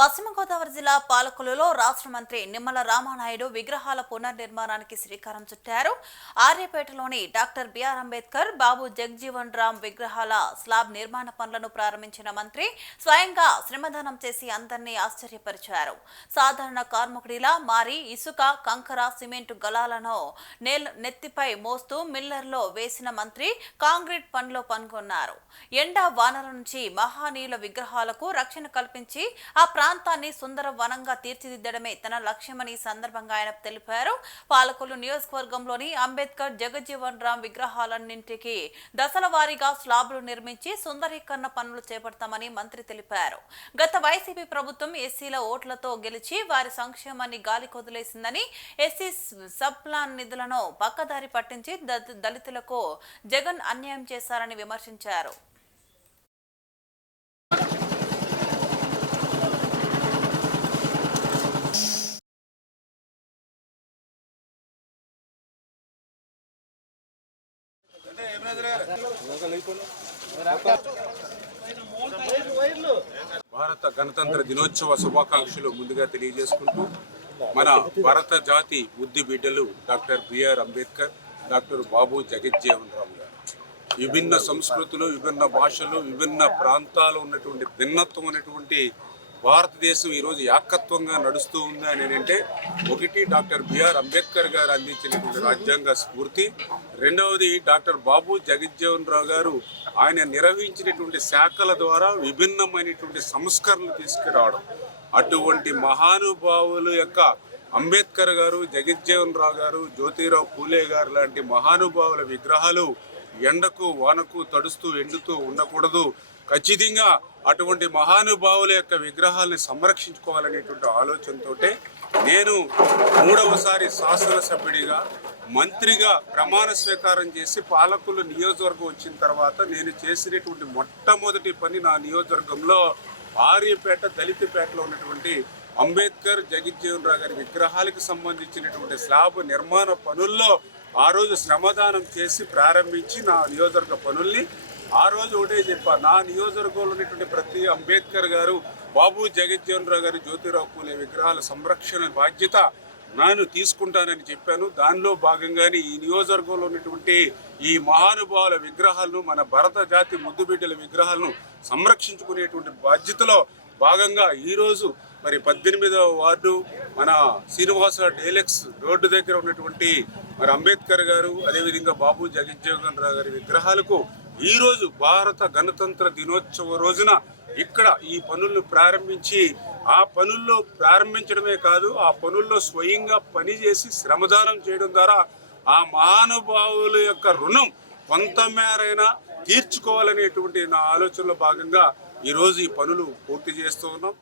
పశ్చిమ గోదావరి జిల్లా పాలకులలో రాష్ట్ర మంత్రి నిమ్మల రామానాయుడు విగ్రహాల పునర్నిర్మాణానికి శ్రీకారం చుట్టారు. ఆర్యపేటలోని డాక్టర్ బిఆర్ అంబేద్కర్ బాబు జగ్జీవన్ రామ్ విగ్రహాల స్లాబ్ నిర్మాణ పనులను ప్రారంభించిన మంత్రి స్వయంగా శ్రమదానం చేసి అందరినీ ఆశ్చర్యపరిచారు. సాధారణ కార్మికుడిలా మారి ఇసుక కంకర సిమెంట్ గలాలను నేల నెత్తిపై మోస్తూ మిల్లర్లో వేసిన మంత్రి కాంక్రీట్ పనిలో పాల్గొన్నారు ఎండా వానల నుంచి మహానీయుల విగ్రహాలకు రక్షణ కల్పించి ఆ ప్రాంతాన్ని సుందర వనంగా తీర్చిదిద్దడమే తన లక్ష్యమని ఈ సందర్భంగా ఆయన తెలిపారు. పాలకొల్లు నియోజకవర్గంలోని అంబేద్కర్ జగజ్జీవన్ రామ్ విగ్రహాలన్నింటికి దశల వారీగా స్లాబ్లు నిర్మించి సుందరీకరణ పనులు చేపడతామని మంత్రి తెలిపారు. గత వైసీపీ ప్రభుత్వం ఎస్సీల ఓట్లతో గెలిచి వారి సంక్షేమాన్ని గాలి కొదిలేసిందని ఎస్సీ సబ్ ప్లాన్ నిధులను పక్కదారి పట్టించి దళితులకు జగన్ అన్యాయం చేశారని విమర్శించారు. భారత గణతంత్ర దినోత్సవ శుభాకాంక్షలు ముందుగా తెలియజేసుకుంటూ మన భారత జాతి బుద్ధి బిడ్డలు doctor BR Ambedkar doctor Babu Jagjivan Ram garu. విభిన్న సంస్కృతులు విభిన్న భాషలు విభిన్న ప్రాంతాలు ఉన్నటువంటి భిన్నత్వం అనేటువంటి భారతదేశం ఈరోజు ఏకత్వంగా నడుస్తూ ఉంది అని అంటే ఒకటి డాక్టర్ బిఆర్ అంబేద్కర్ గారు అందించినటువంటి రాజ్యాంగ స్ఫూర్తి. రెండవది డాక్టర్ బాబు జగజ్జీవన్ రావు గారు ఆయన నిర్వహించినటువంటి శాఖల ద్వారా విభిన్నమైనటువంటి సంస్కరణలు తీసుకురావడం. అటువంటి మహానుభావుల యొక్క అంబేద్కర్ గారు జగజ్జీవన్ రావు గారు జ్యోతిరావు పూలే గారు లాంటి మహానుభావుల విగ్రహాలు ఎండకు వానకు తడుస్తూ ఎండుతూ ఉండకూడదు. ఖచ్చితంగా అటువంటి మహానుభావుల యొక్క విగ్రహాల్ని సంరక్షించుకోవాలనేటువంటి ఆలోచనతో నేను మూడవసారి శాసనసభ్యుడిగా మంత్రిగా ప్రమాణ స్వీకారం చేసి పాలకులు నియోజకవర్గం వచ్చిన తర్వాత నేను చేసినటువంటి మొట్టమొదటి పని నా నియోజకవర్గంలో ఆర్యపేట దళితపేటలో ఉన్నటువంటి అంబేద్కర్ జగజ్జీవన్ రావు గారి విగ్రహాలకు సంబంధించినటువంటి స్లాబ్ నిర్మాణ పనుల్లో ఆ రోజు శ్రమదానం చేసి ప్రారంభించి నా నియోజకవర్గ పనుల్ని ఆ రోజు ఒకటే చెప్పా. నా నియోజకవర్గంలో ఉన్నటువంటి ప్రతి అంబేద్కర్ గారు బాబు జగజ్జీవన్ రావు గారు జ్యోతిరావు పూలే విగ్రహాల సంరక్షణ బాధ్యత నేను తీసుకుంటానని చెప్పాను. దానిలో భాగంగానే ఈ నియోజకవర్గంలో ఉన్నటువంటి ఈ మహానుభావుల విగ్రహాలను మన భరత జాతి ముద్దుబిడ్డల విగ్రహాలను సంరక్షించుకునేటువంటి బాధ్యతలో భాగంగా ఈరోజు మరి పద్దెనిమిదవ వార్డు మన శ్రీనివాస డేలెక్స్ రోడ్డు దగ్గర ఉన్నటువంటి మరి అంబేద్కర్ గారు అదేవిధంగా బాబు జగజ్జీవన్ రావు గారి విగ్రహాలకు ఈరోజు భారత గణతంత్ర దినోత్సవ రోజున ఇక్కడ ఈ పనులను ప్రారంభించి ఆ పనుల్లో ప్రారంభించడమే కాదు ఆ పనుల్లో స్వయంగా పనిచేసి శ్రమదానం చేయడం ద్వారా ఆ మహానుభావుల యొక్క రుణం కొంతమేరైనా తీర్చుకోవాలనేటువంటి నా ఆలోచనలో భాగంగా ఈరోజు ఈ పనులు పూర్తి చేస్తూ ఉన్నాం.